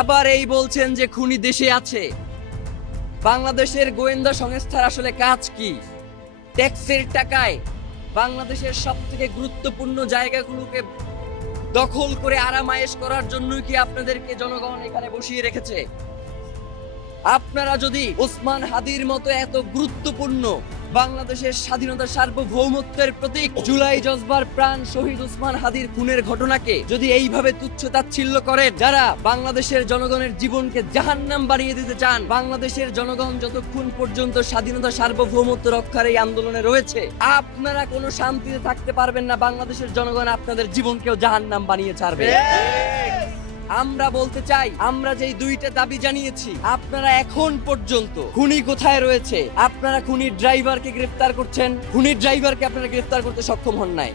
আবার এই বলছেন যে খুনি দেশে আছে। বাংলাদেশের গোয়েন্দা সংস্থার আসলে কাজ কি? ট্যাক্সের টাকায় বাংলাদেশের সবথেকে গুরুত্বপূর্ণ জায়গাগুলোকে দখল করে আরামায়েশ করার জন্যই কি আপনাদেরকে জনগণ এখানে বসিয়ে রেখেছে? আপনারা যদি ওসমান হাদির মতো এত গুরুত্বপূর্ণ বাংলাদেশের স্বাধীনতা সার্বভৌমত্বের প্রতীক জুলাই জজবার প্রাণ শহীদ ওসমান হাদির খুনের ঘটনাকে যদি এইভাবে তুচ্ছ-তাচ্ছিল্য করেন, যারা বাংলাদেশের জনগণের জীবনকে জাহান্নাম বানিয়ে দিতে চান, বাংলাদেশের জনগণ যতক্ষণ পর্যন্ত স্বাধীনতা সার্বভৌমত্ব রক্ষার এই আন্দোলনে রয়েছে, আপনারা কোনো শান্তিতে থাকতে পারবেন না। বাংলাদেশের জনগণ আপনাদের জীবনকেও জাহান্নাম বানিয়ে ছাড়বে। আমরা বলতে চাই, আমরা যেই দুইটা দাবি জানিয়েছি, আপনারা এখন পর্যন্ত খুনি কোথায় রয়েছে? আপনারা খুনির ড্রাইভারকে গ্রেফতার করছেন, খুনির ড্রাইভারকে আপনারা গ্রেফতার করতে সক্ষম হন নাই।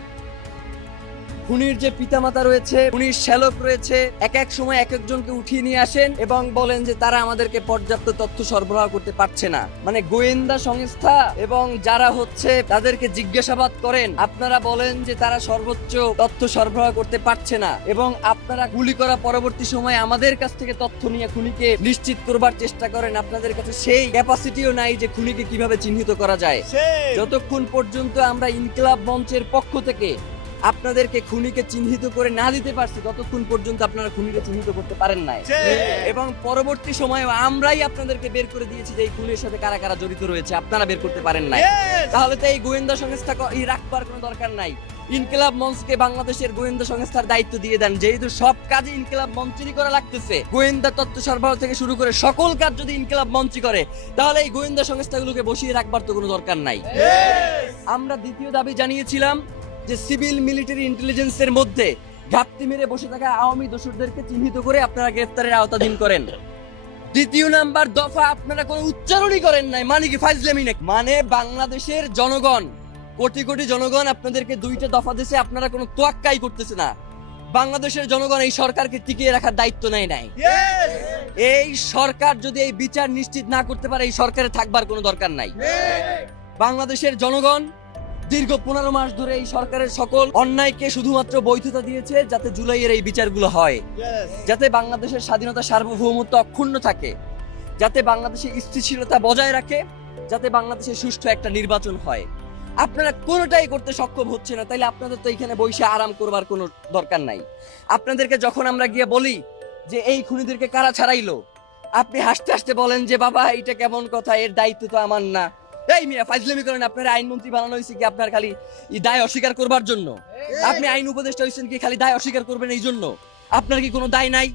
খুনির যে পিতামাতা রয়েছে, খুনির শ্যালক রয়েছে, এক এক সময় এক একজনকে উঠিয়ে নিয়ে আসেন এবং বলেন যে তারা আমাদেরকে পর্যাপ্ত তথ্য সরবরাহ করতে পারছে না। মানে গোয়েন্দা সংস্থা এবং যারা হচ্ছে তাদেরকে জিজ্ঞাসাবাদ করেন, আপনারা বলেন যে তারা সর্বোচ্চ তথ্য সরবরাহ করতে পারছে না, এবং আপনারা গুলি করা পরবর্তী সময়ে আমাদের কাছ থেকে তথ্য নিয়ে খুনিকে নিশ্চিত করবার চেষ্টা করেন। আপনাদের কাছে সেই ক্যাপাসিটিও নাই যে খুনিকে কিভাবে চিহ্নিত করা যায়। যতক্ষণ পর্যন্ত আমরা ইনকিলাব মঞ্চের পক্ষ থেকে আপনাদেরকে খুনিকে চিহ্নিত করে না দিতে পারছি, ততক্ষণ পর্যন্ত আপনারা খুনিকে চিহ্নিত করতে পারেন নাই। এবং পরবর্তী সময়ে আমরাই আপনাদেরকে বের করে দিয়েছি যে এই খুনের সাথে কারা কারা জড়িত রয়েছে, আপনারা বের করতে পারেন নাই। তাহলে তো এই গোয়েন্দা সংস্থা রাখবার কোনো দরকার নাই। ইনকিলাব মঞ্চকে বাংলাদেশের গোয়েন্দা সংস্থার দায়িত্ব দিয়ে দেন। যেহেতু সব কাজে ইনকিলাব মঞ্চেরই করা লাগতেছে, গোয়েন্দা তথ্য সরবরাহ থেকে শুরু করে সকল কাজ যদি ইনকিলাব মঞ্চ করে, তাহলে এই গোয়েন্দা সংস্থাগুলোকে বসিয়ে রাখবার তো কোনো দরকার নাই। আমরা দ্বিতীয় দাবি জানিয়েছিলাম যে সিভিল মিলিটারি ইন্টেলিজেন্সের মধ্যে ঘাপটি মেরে বসে থাকা আওয়ামী দোসরদেরকে চিহ্নিত করে আপনারা গ্রেফতারের আওতাধীন করেন। দ্বিতীয় নাম্বার দফা আপনারা কোনো উচ্চারণই করেন নাই। মানে কি ফাইজলামি নাকি? মানে বাংলাদেশের জনগণ, কোটি কোটি জনগণ আপনাদেরকে দুইটা দফা দিয়েছে, আপনারা কোনো তোয়াক্কাই করতেছে না। বাংলাদেশের জনগণ এই সরকারকে টিকিয়ে রাখার দায়িত্ব নেয় নাই। এই সরকার যদি এই বিচার নিশ্চিত না করতে পারে, এই সরকারে থাকবার কোনো দরকার নাই। বাংলাদেশের জনগণ দীর্ঘ 15 মাস ধরে এই সরকারের সকল অন্যায়কে শুধুমাত্র বৈধতা দিয়েছে যাতে জুলাইয়ের এই বিচারগুলো হয়, যাতে বাংলাদেশের স্বাধীনতা সার্বভৌমত্ব অক্ষুণ্ণ থাকে, যাতে বাংলাদেশে স্থিতিশীলতা বজায় রাখে, যাতে বাংলাদেশে সুষ্ঠু একটা নির্বাচন হয়। আপনারা কোনোটাই করতে সক্ষম হচ্ছে না। তাইলে আপনাদের তো এখানে বসে আরাম করবার কোনো দরকার নাই। আপনাদেরকে যখন আমরা গিয়ে বলি যে এই খুনিদেরকে কারা ছাড়াইলো, আপনি হাসতে হাসতে বলেন যে বাবা এটা কেমন কথা, এর দায়িত্ব তো আমার না। এই মিয়া ফাইজলামি করেন। আপনার আইনমন্ত্রী বানানো হয়েছে কি আপনার খালি দায় অস্বীকার করবার জন্য? আপনি আইন উপদেষ্টা হয়েছেন কি খালি দায় অস্বীকার করবেন এই জন্য? আপনার কি কোনো দায় নাই?